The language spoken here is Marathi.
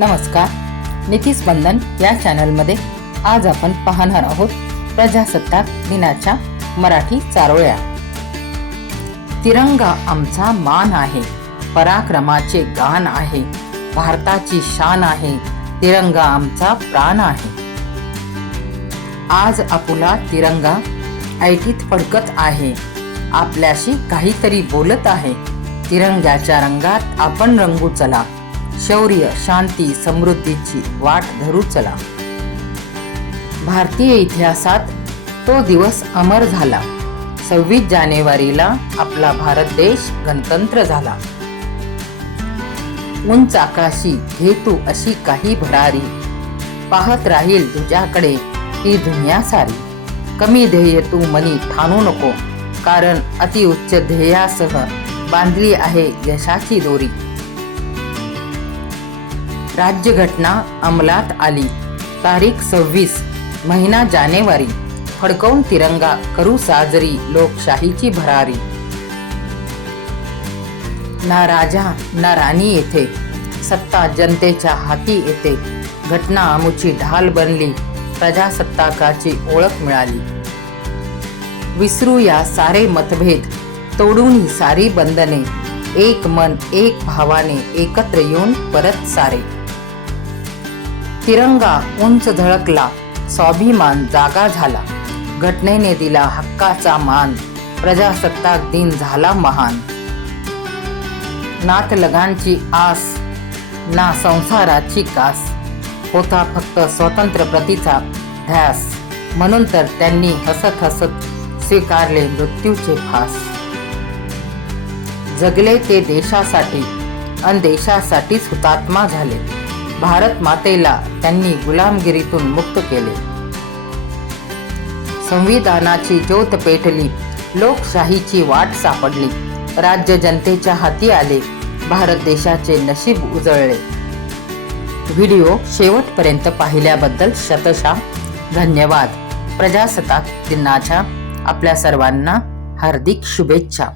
नमस्कार, नीतिस्पंदन या चॅनलमध्ये आज आपण पाहणार आहोत प्रजासत्ताक दिनाच्या मराठी चारोळ्या। तिरंगा आमचा मान आहे, पराक्रमाचे गान आहे, भारताची शान आहे, तिरंगा आमचा प्राण आहे। आज आपुला तिरंगा ऐटीत फडकत आहे, आपल्याशी काहीतरी बोलत आहे। तिरंग्याच्या रंगात आपण रंगू चला, शौर्य शांती समृद्धीची वाट धरू चला। भारतीय इतिहासात तो दिवस अमर झाला, 26 जानेवारीला आपला भारत देश गणतंत्र झाला। उंच आकाशी घे तू अशी काही भरारी, पाहत राहील तुझ्याकडे ही दुनिया सारी। कमी ध्येय तू मनी ठाणू नको, कारण अतिउच्च ध्येयासह बांधली आहे यशाची दोरी। राज्यघटना अंमलात आली, तारीख 26 महिना जानेवारी, फडकवून तिरंगा करू साजरी लोकशाहीची भरारी। ना राजा ना राणी येथे, सत्ता जनतेच्या हाती येते। घटना आमुची ढाल बनली, प्रजासत्ताकाची ओळख मिळाली। विसरू या सारे मतभेद, तोडून ही सारी बंधने, एक मन एक भावाने एकत्र येऊन परत सारे। तिरंगा उंच झळकला, स्वाभिमान जागा झाला, घटनेने दिला हक्काचा मान, प्रजासत्ताक दिन झाला महान। नातलगांची आस ना संसाराची कास, होता फक्त स्वतंत्र प्रतीचा ध्यास, म्हणून तर त्यांनी हसत हसत स्वीकारले मृत्यूचे फास। जगले ते देशासाठी अन देशासाठीच हुतात्मा झाले, भारत मातेला त्यांनी गुलामगिरीतून मुक्त केले। संविधानाची ज्योत पेटली, लोकशाहीची वाट सापडली, राज्य जनतेच्या हाती आले, भारत देशाचे नशीब उजळले। व्हिडिओ शेवटपर्यंत पाहिल्याबद्दल शतशः धन्यवाद। प्रजासत्ताक दिनाच्या आपल्या सर्वांना हार्दिक शुभेच्छा।